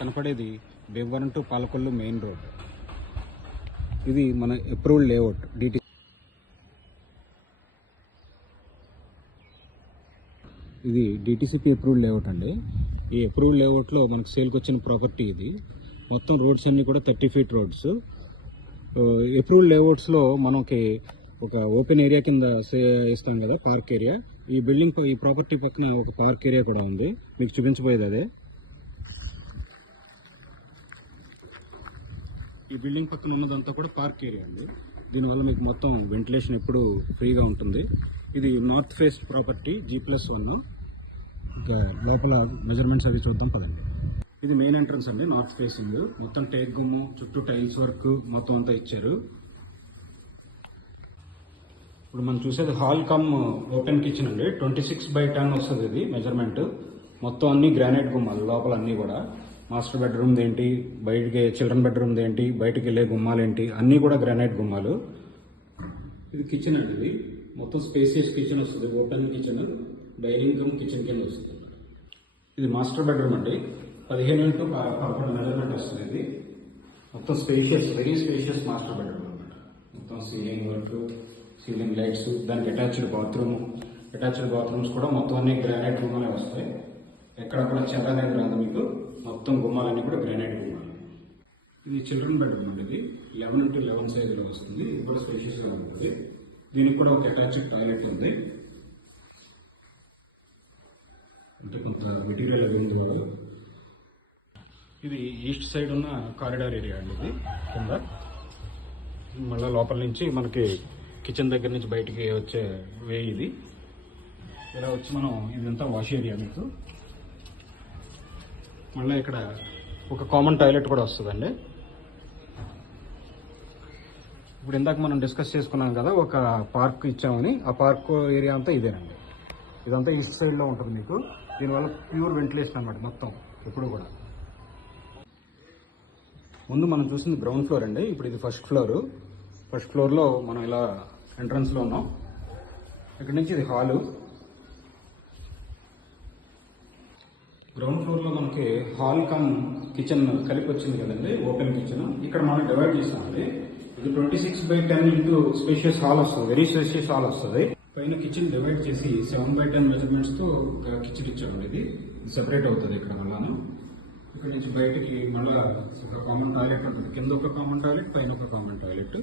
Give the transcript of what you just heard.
కనపడేది Bhimavaram to Palakollu main road. ఇది మన అప్రూవ్డ్ లేఅవుట్ ఇది డిటిసిపి అప్రూవ్డ్ లేఅవుట్ అండి. ఈ అప్రూవ్డ్ లేఅవుట్లో మనకు సేల్కి వచ్చిన ప్రాపర్టీ ఇది. మొత్తం రోడ్స్ అన్నీ కూడా 30 ఫీట్ రోడ్స్. అప్రూవ్డ్ లేఅవుట్స్లో మనకి ఒక ఓపెన్ ఏరియా కింద ఇస్తాం కదా, పార్క్ ఏరియా. ఈ ప్రాపర్టీ పక్కన ఒక పార్క్ ఏరియా కూడా ఉంది, మీకు చూపించబోయేది అదే. ఈ బిల్డింగ్ పక్కన ఉన్నదంతా కూడా పార్క్ ఏరియా అండి. దీనివల్ల మీకు మొత్తం వెంటిలేషన్ ఎప్పుడు ఫ్రీగా ఉంటుంది. ఇది నార్త్ ఫేస్ ప్రాపర్టీ, G+1. ఇంకా లోపల మెజర్మెంట్స్ అవి చూద్దాం పదండి. ఇది మెయిన్ ఎంట్రన్స్ అండి, నార్త్ ఫేసింగ్. మొత్తం టేక్ గుమ్ము, చుట్టూ టైల్స్ వర్క్ మొత్తం అంతా ఇచ్చారు. ఇప్పుడు మనం చూసేది హాల్ కమ్ ఓపెన్ కిచెన్ అండి. 26/10 వస్తుంది ఇది మెజర్మెంట్. మొత్తం అన్ని గ్రానైట్ గుమ్మాలు లోపల అన్నీ కూడా. మాస్టర్ బెడ్రూమ్ ఏంటి, బయటికి చిల్డ్రన్ బెడ్రూమ్ ఏంటి, బయటకు వెళ్ళే గుమ్మాలు ఏంటి, అన్నీ కూడా గ్రానైట్ గుమ్మాలు. ఇది కిచెన్ అండి. ఇది మొత్తం స్పేసియస్ కిచెన్ వస్తుంది, open kitchen, dining room kitchen కింద వస్తుంది. ఇది మాస్టర్ బెడ్రూమ్ అండి. 15x11 మెజర్మెంట్ వస్తుంది. ఇది మొత్తం spacious, very spacious master bedroom అనమాట. మొత్తం సీలింగ్ వర్క్, సీలింగ్ లైట్స్, దానికి అటాచ్డ్ బాత్రూమ్స్ కూడా మొత్తం అన్ని గ్రానైట్ గుమ్మాలే వస్తాయి. ఎక్కడ కూడా చెత్త అనేది రాదు మీకు. మొత్తం గుమ్మాలన్నీ కూడా గ్రానైట్ గుమ్మాలు. ఇది చిల్డ్రన్ బెడ్రూమ్ అండి. ఇది 11x11 సైజులో వస్తుంది. ఇది కూడా స్పేషియస్గా ఉంటుంది. దీనికి కూడా ఒక అటాచ్డ్ టాయిలెట్ ఉంది. అంటే కొంత మెటీరియల్ అవి ఉంది కదా. ఇది ఈస్ట్ సైడ్ ఉన్న కారిడార్ ఏరియా అండి. ఇది కింద మళ్ళీ లోపల నుంచి మనకి కిచెన్ దగ్గర నుంచి బయటికి వచ్చే వే ఇది. ఇలా వచ్చి మనం ఇదంతా వాష్ ఏరియా మీకు. మళ్ళీ ఇక్కడ ఒక కామన్ టాయిలెట్ కూడా వస్తుందండి. ఇప్పుడు ఇందాక మనం డిస్కస్ చేసుకున్నాం కదా, ఒక పార్క్ ఇచ్చామని. ఆ పార్క్ ఏరియా అంతా ఇదేనండి. ఇదంతా ఈస్ట్ సైడ్లో ఉంటుంది మీకు. దీనివల్ల ప్యూర్ వెంటిలేషన్ అన్నమాట మొత్తం ఎప్పుడు కూడా. ముందు మనం చూసింది గ్రౌండ్ ఫ్లోర్ అండి. ఇప్పుడు ఇది ఫస్ట్ ఫ్లోర్లో మనం ఇలా ఎంట్రన్స్లో ఉన్నాం. ఇక్కడ నుంచి ఇది హాలు. గ్రౌండ్ ఫ్లోర్లో మనకి హాల్ కమ్ కిచెన్ కలిపి వచ్చింది కదండి, ఓపెన్ కిచెన్. ఇక్కడ మనం డివైడ్ చేస్తామండి. ఇది 26/10 ఇంటూ స్పేషియస్ హాల్ వస్తుంది, వెరీ స్పేషియస్ హాల్ వస్తుంది. పైన కిచెన్ డివైడ్ చేసి 7/10 మెజర్మెంట్స్తో కిచెన్ ఇచ్చామండి. ఇది సెపరేట్ అవుతుంది ఇక్కడ మళ్ళాను. ఇక్కడ నుంచి బయటకి మళ్ళీ ఒక కామన్ టాయిలెట్ ఉంటుంది. కింద ఒక కామన్ టాయిలెట్, పైన ఒక కామన్ టాయిలెట్.